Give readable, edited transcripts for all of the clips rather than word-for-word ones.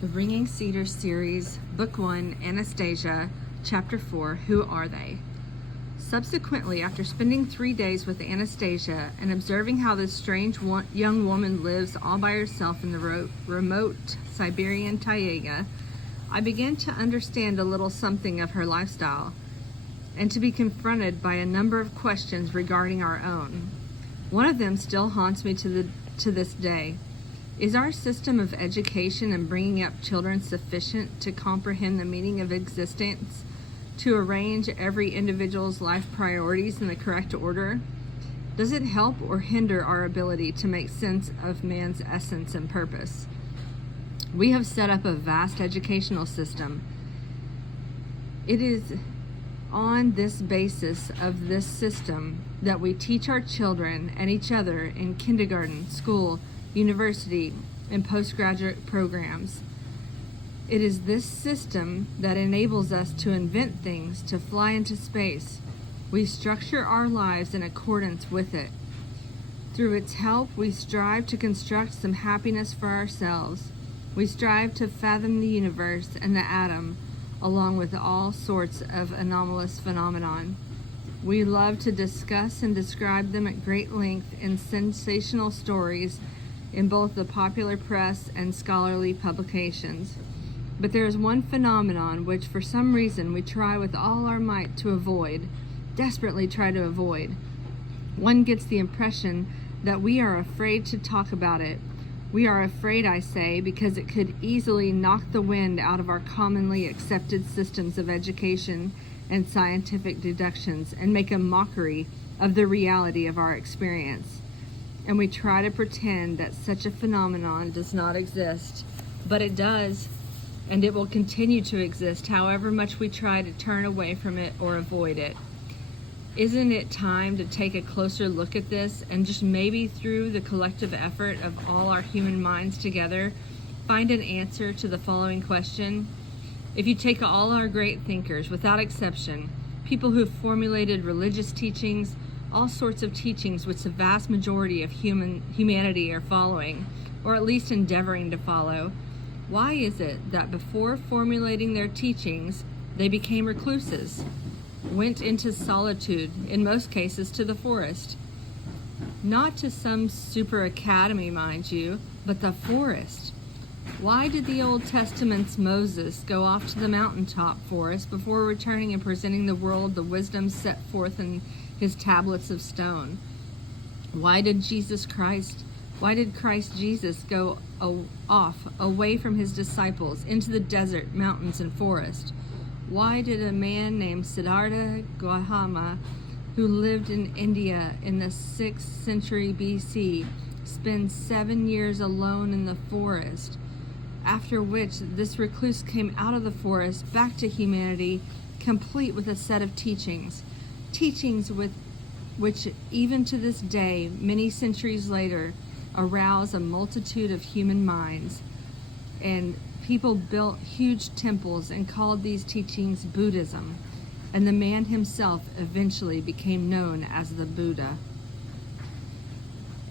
The Ringing Cedars series, Book 1, Anastasia, Chapter 4, Who Are They? Subsequently, after spending 3 days with Anastasia and observing how this strange young woman lives all by herself in the remote Siberian taiga, I began to understand a little something of her lifestyle and to be confronted by a number of questions regarding our own. One of them still haunts me to this day. Is our system of education and bringing up children sufficient to comprehend the meaning of existence, to arrange every individual's life priorities in the correct order? Does it help or hinder our ability to make sense of man's essence and purpose? We have set up a vast educational system. It is on this basis of this system that we teach our children and each other in kindergarten, school, university, and postgraduate programs. It is this system that enables us to invent things, to fly into space. We structure our lives in accordance with it. Through its help, we strive to construct some happiness for ourselves. We strive to fathom the universe and the atom, along with all sorts of anomalous phenomenon. We love to discuss and describe them at great length in sensational stories in both the popular press and scholarly publications. But there is one phenomenon which for some reason we try with all our might to avoid, desperately try to avoid. One gets the impression that we are afraid to talk about it. We are afraid, I say, because it could easily knock the wind out of our commonly accepted systems of education and scientific deductions and make a mockery of the reality of our experience. And we try to pretend that such a phenomenon does not exist, but it does, and it will continue to exist however much we try to turn away from it or avoid it. Isn't it time to take a closer look at this and just maybe through the collective effort of all our human minds together, find an answer to the following question? If you take all our great thinkers, without exception, people who formulated religious teachings, all sorts of teachings which the vast majority of humanity are following, or at least endeavoring to follow, why is it that before formulating their teachings, they became recluses, went into solitude, in most cases to the forest? Not to some super academy, mind you, but the forest. Why did the Old Testament's Moses go off to the mountaintop forest before returning and presenting the world the wisdom set forth in his tablets of stone? Why did Christ Jesus go off away from his disciples into the desert, mountains, and forest? Why did a man named Siddhartha Gautama, who lived in India in the 6th century BC, spend 7 years alone in the forest, after which this recluse came out of the forest back to humanity, complete with a set of teachings with which even to this day, many centuries later, arouse a multitude of human minds. And people built huge temples and called these teachings Buddhism, and the man himself eventually became known as the Buddha.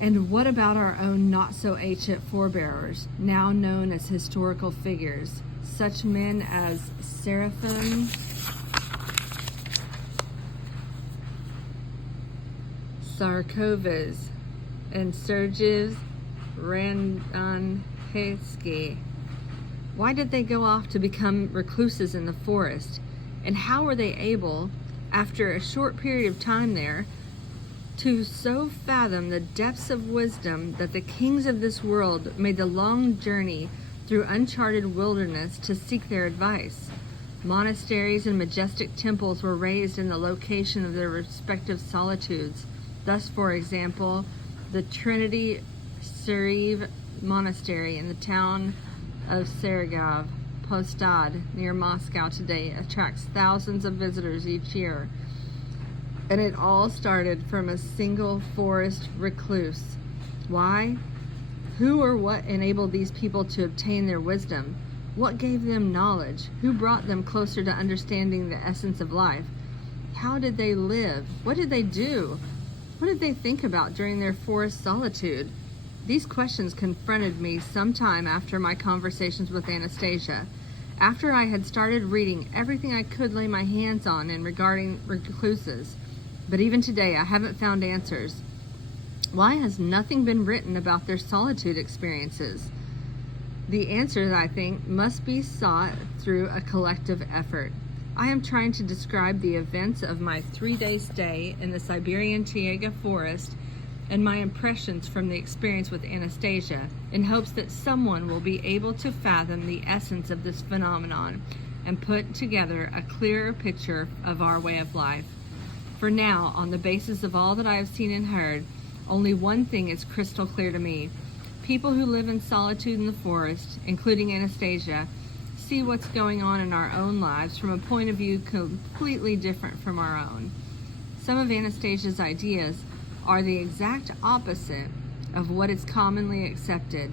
And what about our own not-so-ancient forebearers, now known as historical figures, such men as Seraphim, Sarkovas, and Sergius Randonhetsky? Why did they go off to become recluses in the forest? And how were they able, after a short period of time there, to so fathom the depths of wisdom that the kings of this world made the long journey through uncharted wilderness to seek their advice? Monasteries and majestic temples were raised in the location of their respective solitudes. Thus, for example, the Trinity Syriv Monastery in the town of Sergov Postad near Moscow today attracts thousands of visitors each year. And it all started from a single forest recluse. Why? Who or what enabled these people to obtain their wisdom? What gave them knowledge? Who brought them closer to understanding the essence of life? How did they live? What did they do? What did they think about during their forest solitude? These questions confronted me sometime after my conversations with Anastasia, after I had started reading everything I could lay my hands on in regarding recluses. But even today, I haven't found answers. Why has nothing been written about their solitude experiences? The answers, I think, must be sought through a collective effort. I am trying to describe the events of my 3-day stay in the Siberian taiga forest and my impressions from the experience with Anastasia, in hopes that someone will be able to fathom the essence of this phenomenon and put together a clearer picture of our way of life. For now, on the basis of all that I have seen and heard, only one thing is crystal clear to me. People who live in solitude in the forest, including Anastasia, see what's going on in our own lives from a point of view completely different from our own. Some of Anastasia's ideas are the exact opposite of what is commonly accepted.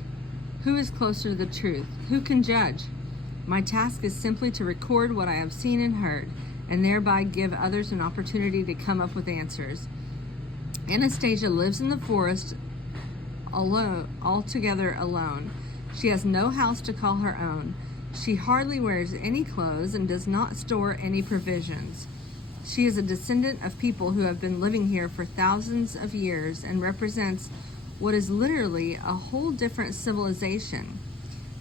Who is closer to the truth? Who can judge? My task is simply to record what I have seen and heard, and thereby give others an opportunity to come up with answers. Anastasia lives in the forest altogether alone. She has no house to call her own. She hardly wears any clothes and does not store any provisions. She is a descendant of people who have been living here for thousands of years and represents what is literally a whole different civilization.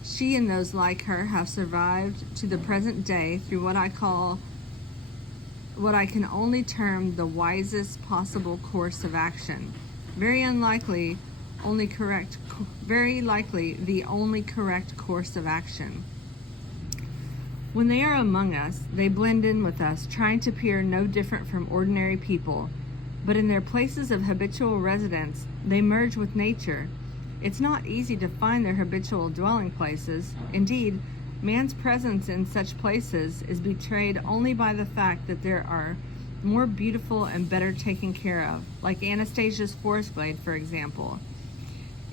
She and those like her have survived to the present day through what I can only term the wisest possible course of action. Very likely the only correct course of action. When they are among us, they blend in with us, trying to appear no different from ordinary people. But in their places of habitual residence, they merge with nature. It's not easy to find their habitual dwelling places. Indeed, man's presence in such places is betrayed only by the fact that there are more beautiful and better taken care of, like Anastasia's forest glade, for example.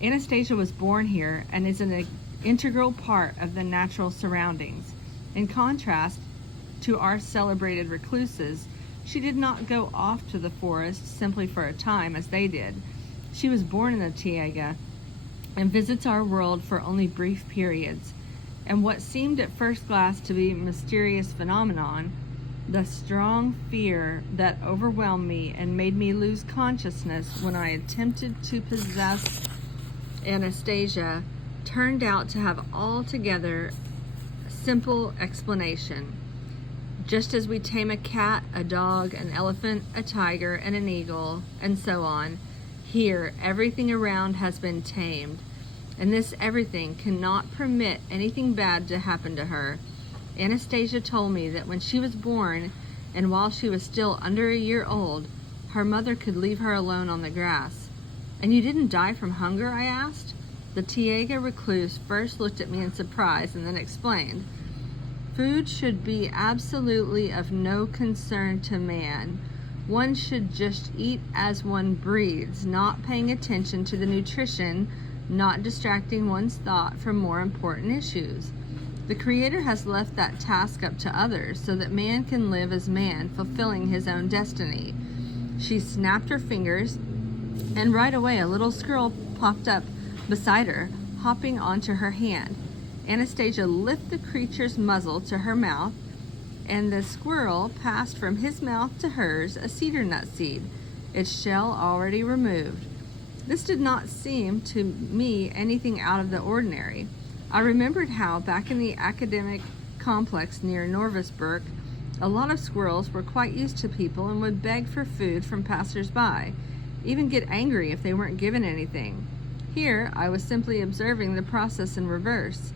Anastasia was born here and is an integral part of the natural surroundings. In contrast to our celebrated recluses, she did not go off to the forest simply for a time as they did. She was born in the taiga and visits our world for only brief periods. And what seemed at first glance to be a mysterious phenomenon, the strong fear that overwhelmed me and made me lose consciousness when I attempted to possess Anastasia, turned out to have altogether simple explanation. Just as we tame a cat, a dog, an elephant, a tiger, and an eagle, and so on, here everything around has been tamed, and this everything cannot permit anything bad to happen to her. Anastasia told me that when she was born, and while she was still under a year old, her mother could leave her alone on the grass. "And you didn't die from hunger?" I asked. The taiga recluse first looked at me in surprise and then explained, "Food should be absolutely of no concern to man. One should just eat as one breathes, not paying attention to the nutrition, not distracting one's thought from more important issues. The Creator has left that task up to others so that man can live as man, fulfilling his own destiny." She snapped her fingers, and right away a little squirrel popped up beside her, hopping onto her hand. Anastasia lifted the creature's muzzle to her mouth, and the squirrel passed from his mouth to hers a cedar nut seed, its shell already removed. This did not seem to me anything out of the ordinary. I remembered how, back in the academic complex near Norvisburg, a lot of squirrels were quite used to people and would beg for food from passers-by, even get angry if they weren't given anything. Here, I was simply observing the process in reverse.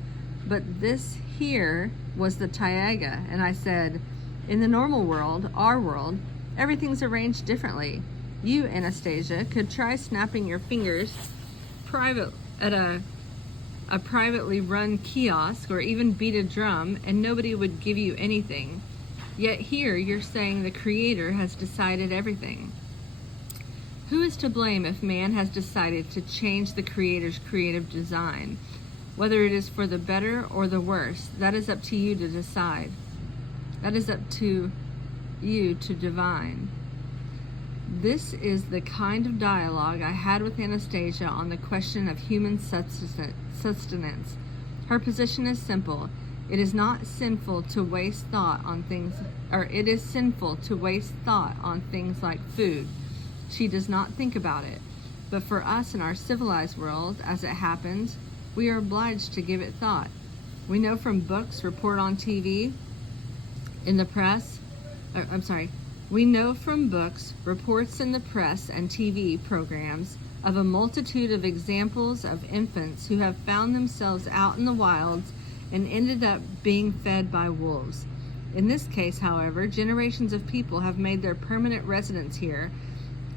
But this here was the taiga, and I said, "In the normal world, our world, everything's arranged differently. You, Anastasia, could try snapping your fingers at a privately run kiosk or even beat a drum, and nobody would give you anything. Yet here you're saying the Creator has decided everything. Who is to blame if man has decided to change the Creator's creative design? Whether it is for the better or the worse, that is up to you to decide. That is up to you to divine." This is the kind of dialogue I had with Anastasia on the question of human sustenance. Her position is simple. It is sinful to waste thought on things like food. She does not think about it. But for us in our civilized world, as it happens, we are obliged to give it thought. We know from books, report on TV, we know from books, reports in the press, and TV programs of a multitude of examples of infants who have found themselves out in the wilds and ended up being fed by wolves. In this case, however, generations of people have made their permanent residence here,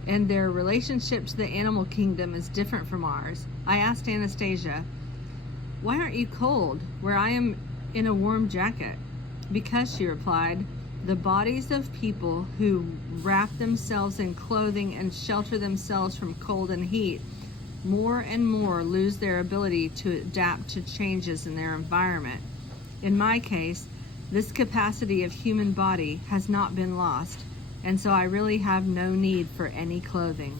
and their relationship to the animal kingdom is different from ours. I asked Anastasia, "Why aren't you cold, where I am in a warm jacket?" "Because," she replied, "the bodies of people who wrap themselves in clothing and shelter themselves from cold and heat more and more lose their ability to adapt to changes in their environment. In my case, this capacity of human body has not been lost, and so I really have no need for any clothing."